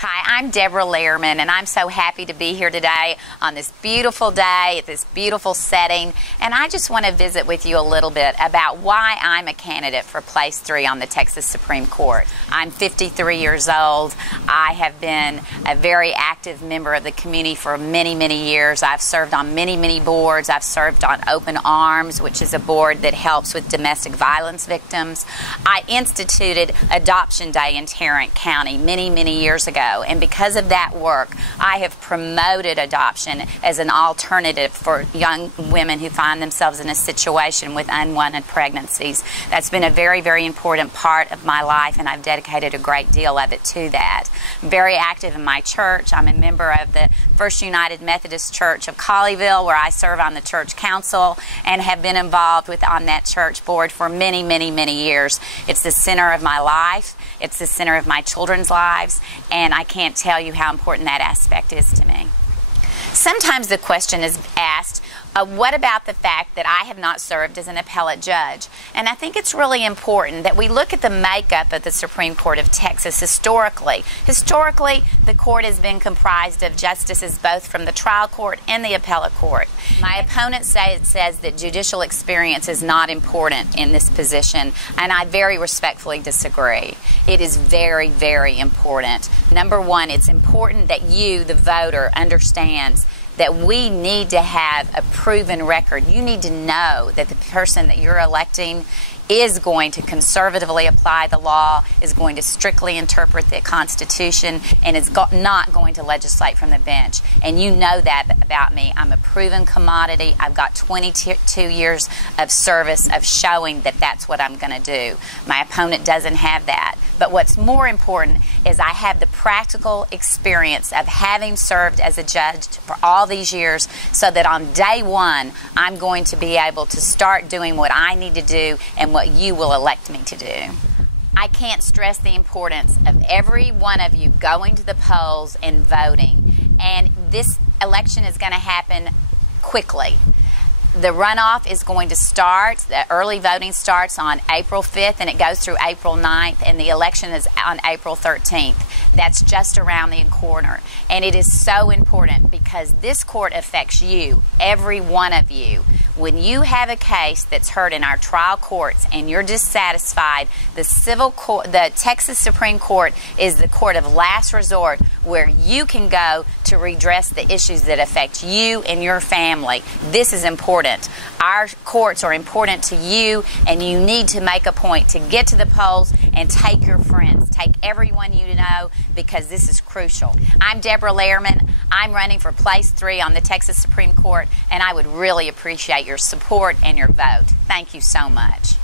Hi, I'm Debra Lehrmann, and I'm so happy to be here today on this beautiful day, at this beautiful setting. And I just want to visit with you a little bit about why I'm a candidate for Place 3 on the Texas Supreme Court. I'm 53 years old. I have been a very active member of the community for many, many years. I've served on many, many boards. I've served on Open Arms, which is a board that helps with domestic violence victims. I instituted Adoption Day in Tarrant County many, many years ago. And because of that work, I have promoted adoption as an alternative for young women who find themselves in a situation with unwanted pregnancies. That's been a very, very important part of my life, and I've dedicated a great deal of it to that. I'm very active in my church. I'm a member of the First United Methodist Church of Colleyville, where I serve on the church council and have been involved on that church board for many, many, many years. It's the center of my life. It's the center of my children's lives, and I can't tell you how important that aspect is to me. Sometimes the question is asked, what about the fact that I have not served as an appellate judge? And I think it's really important that we look at the makeup of the Supreme Court of Texas historically. Historically, the court has been comprised of justices both from the trial court and the appellate court. My opponent says that judicial experience is not important in this position, and I very respectfully disagree. It is very, very important. Number one, it's important that you, the voter, understands that we need to have a proven record. You need to know that the person that you're electing is going to conservatively apply the law, is going to strictly interpret the Constitution, and is not going to legislate from the bench. And you know that about me. I'm a proven commodity. I've got 22 years of service of showing that that's what I'm going to do. My opponent doesn't have that. But what's more important is I have the practical experience of having served as a judge for all these years, so that on day one, I'm going to be able to start doing what I need to do and what you will elect me to do. I can't stress the importance of every one of you going to the polls and voting. And this election is going to happen quickly. The runoff is going to start, the early voting starts on April 5th and it goes through April 9th, and the election is on April 13th. That's just around the corner. And it is so important because this court affects you, every one of you. When you have a case that's heard in our trial courts and you're dissatisfied, the Texas Supreme Court is the court of last resort where you can go to redress the issues that affect you and your family. This is important. Our courts are important to you, and you need to make a point to get to the polls and take your friends, take everyone you know, because this is crucial. I'm Debra Lehrmann. I'm running for Place 3 on the Texas Supreme Court, and I would really appreciate your support and your vote. Thank you so much.